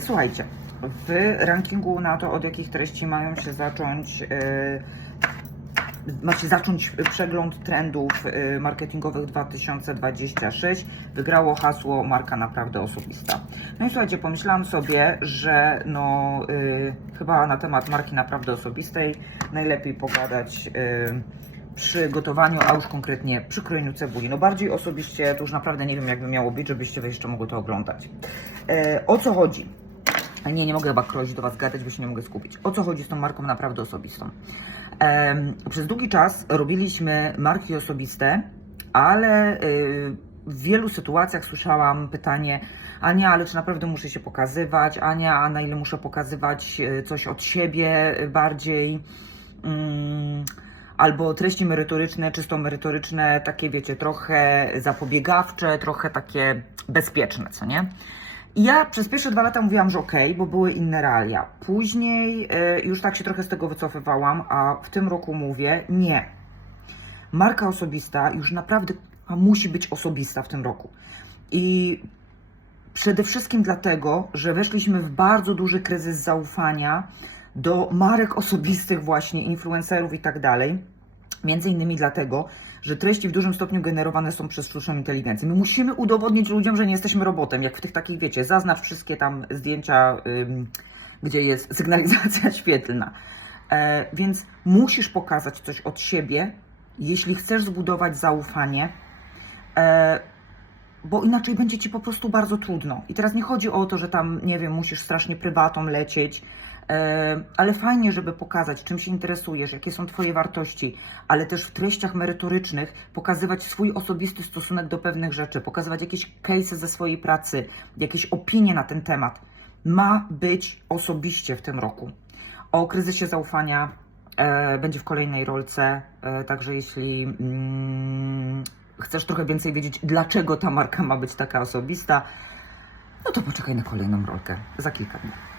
Słuchajcie, w rankingu na to, od jakich treści mają się zacząć, yy, macie zacząć przegląd trendów yy, marketingowych 2026, wygrało hasło marka naprawdę osobista. No i słuchajcie, pomyślałam sobie, że no yy, chyba na temat marki naprawdę osobistej najlepiej pogadać yy, przy gotowaniu, a już konkretnie przy krojeniu cebuli. No bardziej osobiście to już naprawdę nie wiem, jakby miało być, żebyście wy jeszcze mogły to oglądać. E, o co chodzi? Nie, nie mogę chyba kroić do Was gadać, bo się nie mogę skupić. O co chodzi z tą marką naprawdę osobistą? Przez długi czas robiliśmy marki osobiste, ale y, w wielu sytuacjach słyszałam pytanie, Ania, ale czy naprawdę muszę się pokazywać? Ania, a na ile muszę pokazywać y, coś od siebie bardziej? Mm, albo treści merytoryczne, czysto merytoryczne, takie wiecie, trochę zapobiegawcze, trochę takie bezpieczne, co nie? Ja przez pierwsze dwa lata mówiłam, że okej, bo były inne realia. Później e, już tak się trochę z tego wycofywałam, a w tym roku mówię nie. Marka osobista już naprawdę musi być osobista w tym roku. I przede wszystkim dlatego, że weszliśmy w bardzo duży kryzys zaufania do marek osobistych, właśnie influencerów i tak dalej. Między innymi dlatego, że treści w dużym stopniu generowane są przez sztuczną inteligencję. My musimy udowodnić ludziom, że nie jesteśmy robotem, jak w tych takich, wiecie, zaznacz wszystkie tam zdjęcia, ym, gdzie jest sygnalizacja świetlna. E, więc musisz pokazać coś od siebie, jeśli chcesz zbudować zaufanie, e, bo inaczej będzie ci po prostu bardzo trudno. I teraz nie chodzi o to, że tam, nie wiem, musisz strasznie prywatą lecieć, ale fajnie, żeby pokazać, czym się interesujesz, jakie są Twoje wartości, ale też w treściach merytorycznych pokazywać swój osobisty stosunek do pewnych rzeczy, pokazywać jakieś case'y ze swojej pracy, jakieś opinie na ten temat. Ma być osobiście w tym roku. O kryzysie zaufania e, będzie w kolejnej rolce, e, także jeśli mm, chcesz trochę więcej wiedzieć, dlaczego ta marka ma być taka osobista, no to poczekaj na kolejną rolkę za kilka dni.